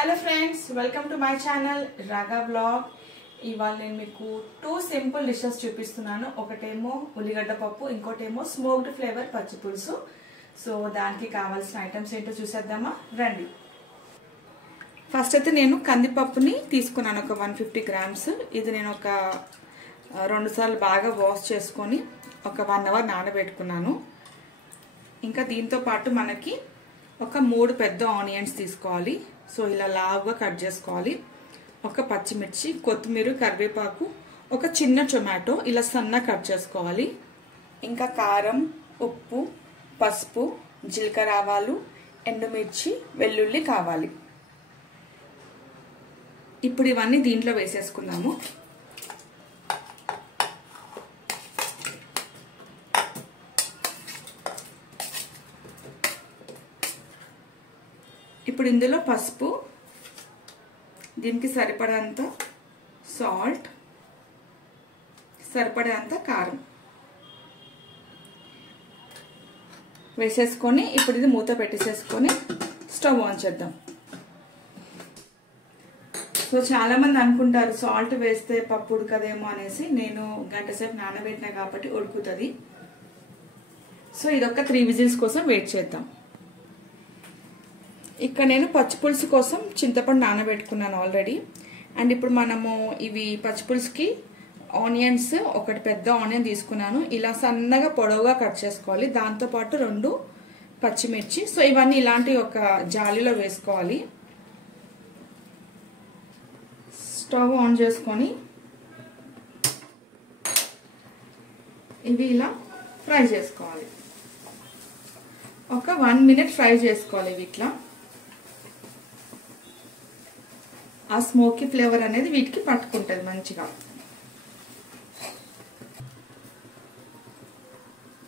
Hello friends, welcome to my channel రాగా blog. ఇవాళ నేను మీకు 2 సింపుల్ డిషెస్ చూపిస్తున్నాను. ఒకటేమో ఉల్లిగడ్డ పప్పు, ఇంకోటేమో స్మోక్డ్ ఫ్లేవర్ పచ్చి పులుసు. సో దానికి కావాల్సిన ఐటమ్స్ ఏంటో చూసేద్దామా, రండి. ఫస్ట్ అయితే నేను కందిపప్పుని తీసుకున్నాను, ఒక 150 గ్రామ్స్. ఇది నేను ఒక 2 సార్లు బాగా వాష్ చేసుకొని ఒక 1 అవర్ నానబెట్టుకున్నాను. ఇంకా దీంతో పాటు మనకి ఒక 3 పెద్ద ఆనియన్స్ తీసుకోవాలి. సో ఇలా లావుగా కట్ చేసుకోవాలి. ఒక పచ్చిమిర్చి, కొత్తిమీర, కరివేపాకు, ఒక చిన్న టొమాటో ఇలా సన్నగా కట్ చేసుకోవాలి. ఇంకా కారం, ఉప్పు, పసుపు, జీలకర్ర ఆవాలు, ఎండుమిర్చి, వెల్లుల్లి కావాలి. ఇప్పుడు ఇవన్నీ దీంట్లో వేసేసుకున్నాము. ఇప్పుడు ఇందులో పసుపు, దీనికి సరిపడంత సాల్ట్, సరిపడంత కారం వేసేసుకొని ఇప్పుడు ఇది మూత పెట్టేసేసుకొని స్టవ్ ఆన్ చేద్దాం. సో చాలా మంది అనుకుంటారు సాల్ట్ వేస్తే పప్పు ఉడకదేమో అనేసి. నేను గంట సేపు నానబెట్టినా కాబట్టి ఉడుకుతుంది. సో ఇదొక 3 విజిల్స్ కోసం వెయిట్ చేద్దాం. ఇక్కడ నేను పచ్చిపులుసు కోసం చింతపండు నానబెట్టుకున్నాను ఆల్రెడీ. అండ్ ఇప్పుడు మనము ఇవి పచ్చిపులుసుకి ఆనియన్స్, ఒకటి పెద్ద ఆనియన్ తీసుకున్నాను. ఇలా సన్నగా పొడవుగా కట్ చేసుకోవాలి. దాంతోపాటు 2 పచ్చిమిర్చి. సో ఇవన్నీ ఇలాంటి ఒక జాలీలో వేసుకోవాలి. స్టవ్ ఆన్ చేసుకొని ఇవి ఇలా ఫ్రై చేసుకోవాలి. ఒక 1 మినిట్ ఫ్రై చేసుకోవాలి ఇవి ఇట్లా. ఆ స్మోకీ ఫ్లేవర్ అనేది వీటికి పట్టుకుంటుంది మంచిగా.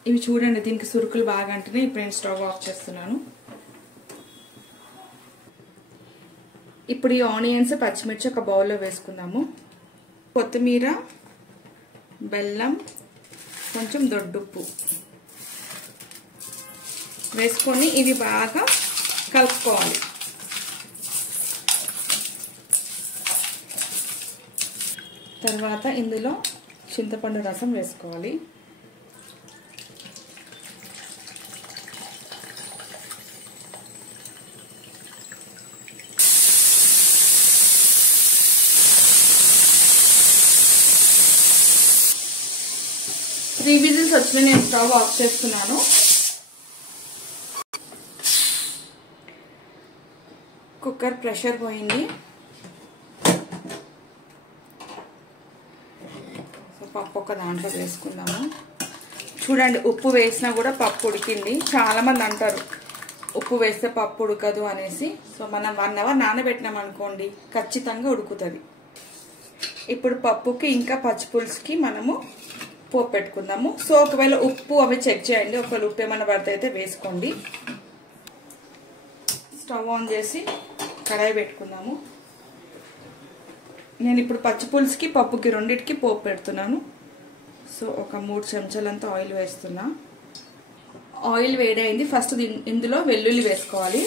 ఇవి చూడండి, దీనికి సురుకులు బాగా అంటున్నాయి. ఇప్పుడు నేను స్టవ్ ఆఫ్ చేస్తున్నాను. ఇప్పుడు ఈ ఆనియన్స్, పచ్చిమిర్చి ఒక బౌల్లో వేసుకుందాము. కొత్తిమీర, బెల్లం, కొంచెం దొడ్డుప్పు వేసుకొని ఇవి బాగా కలుపుకోవాలి. తర్వాత ఇందులో చింతపండు రసం వేసుకోవాలి. త్రీ విజిల్స్ వచ్చిన నేను స్టవ్ ఆఫ్ చేస్తున్నాను. కుక్కర్ ప్రెషర్ పోయింది. పప్పు ఒక దాంట్లో వేసుకుందాము. చూడండి, ఉప్పు వేసినా కూడా పప్పు ఉడికింది. చాలా మంది అంటారు ఉప్పు వేస్తే పప్పు ఉడకదు అనేసి. సో మనం 1 అవర్ నానబెట్టినాం అనుకోండి, ఖచ్చితంగా ఉడుకుతుంది. ఇప్పుడు పప్పుకి ఇంకా పచ్చిపులుసుకి మనము పోపు పెట్టుకుందాము. సో ఒకవేళ ఉప్పు అవి చెక్ చేయండి. ఒకవేళ ఉప్పు ఏమైనా పడితే అయితే వేసుకోండి. స్టవ్ ఆన్ చేసి కడాయి పెట్టుకుందాము. నేను ఇప్పుడు పచ్చిపులుసుకి, పప్పుకి రెండింటికి పోపు పెడుతున్నాను. సో ఒక 3 చెంచాలంతా ఆయిల్ వేస్తున్నా. ఆయిల్ వేడైంది. ఫస్ట్ ఇందులో వెల్లుల్లి వేసుకోవాలి.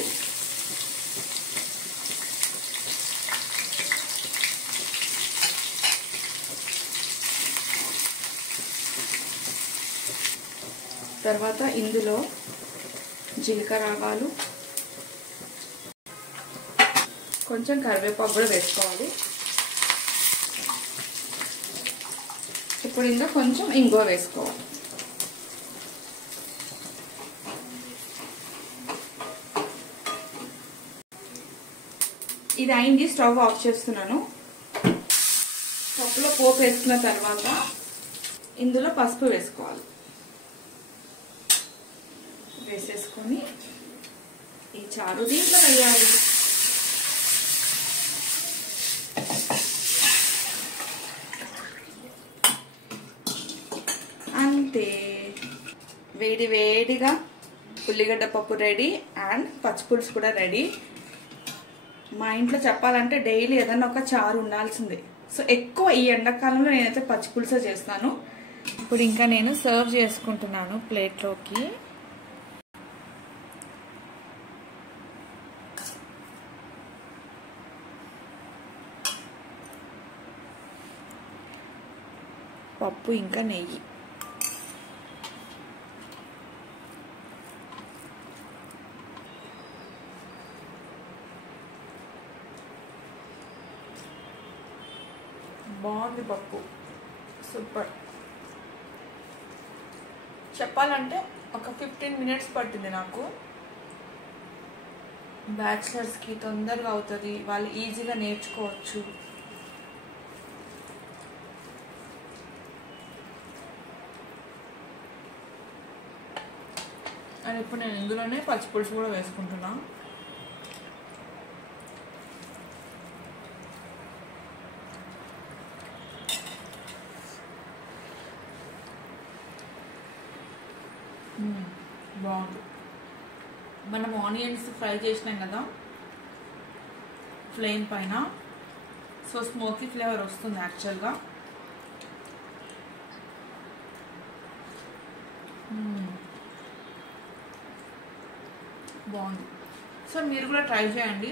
తర్వాత ఇందులో జీలకర్ర ఆవాలు, కొంచెం కరివేపాకు కూడా వేసుకోవాలి. ఇప్పుడు ఇంకా కొంచెం ఇంగువ వేసుకోవాలి. ఇది అయింది. స్టవ్ ఆఫ్ చేస్తున్నాను. పప్పులో పోపు వేసుకున్న తర్వాత ఇందులో పసుపు వేసుకోవాలి. వేసేసుకొని ఈ చారు దీంట్లో వేయాలి. అంతే, వేడి వేడిగా ఉల్లిగడ్డ పప్పు రెడీ అండ్ పచ్చిపులుసు కూడా రెడీ. మా ఇంట్లో చెప్పాలంటే డైలీ ఏదైనా ఒక చారు ఉండాల్సిందే. సో ఎక్కువ ఈ ఎండాకాలంలో నేనైతే పచ్చిపులుసే చేస్తాను. ఇప్పుడు ఇంకా నేను సర్వ్ చేసుకుంటున్నాను ప్లేట్లోకి. పప్పు ఇంకా నెయ్యి. బాగుంది పప్పు, సూపర్. చెప్పాలంటే ఒక 15 minutes పట్టింది నాకు. బ్యాచిలర్స్కి తొందరగా అవుతుంది, వాళ్ళు ఈజీగా నేర్చుకోవచ్చు. అండ్ ఇప్పుడు నేను ఇందులోనే పచ్చిపులుసు కూడా వేసుకుంటున్నా. బాగుంది. మనం ఆనియన్స్ ఫ్రై చేసినాం కదా ఫ్లేమ్ పైన, సో స్మోకీ ఫ్లేవర్ వస్తుంది యాక్చువల్గా. బాగుంది. సో మీరు కూడా ట్రై చేయండి.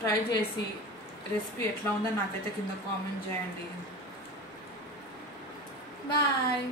ట్రై చేసి రెసిపీ ఎట్లా ఉందో నాకైతే కింద కామెంట్ చేయండి. బాయ్.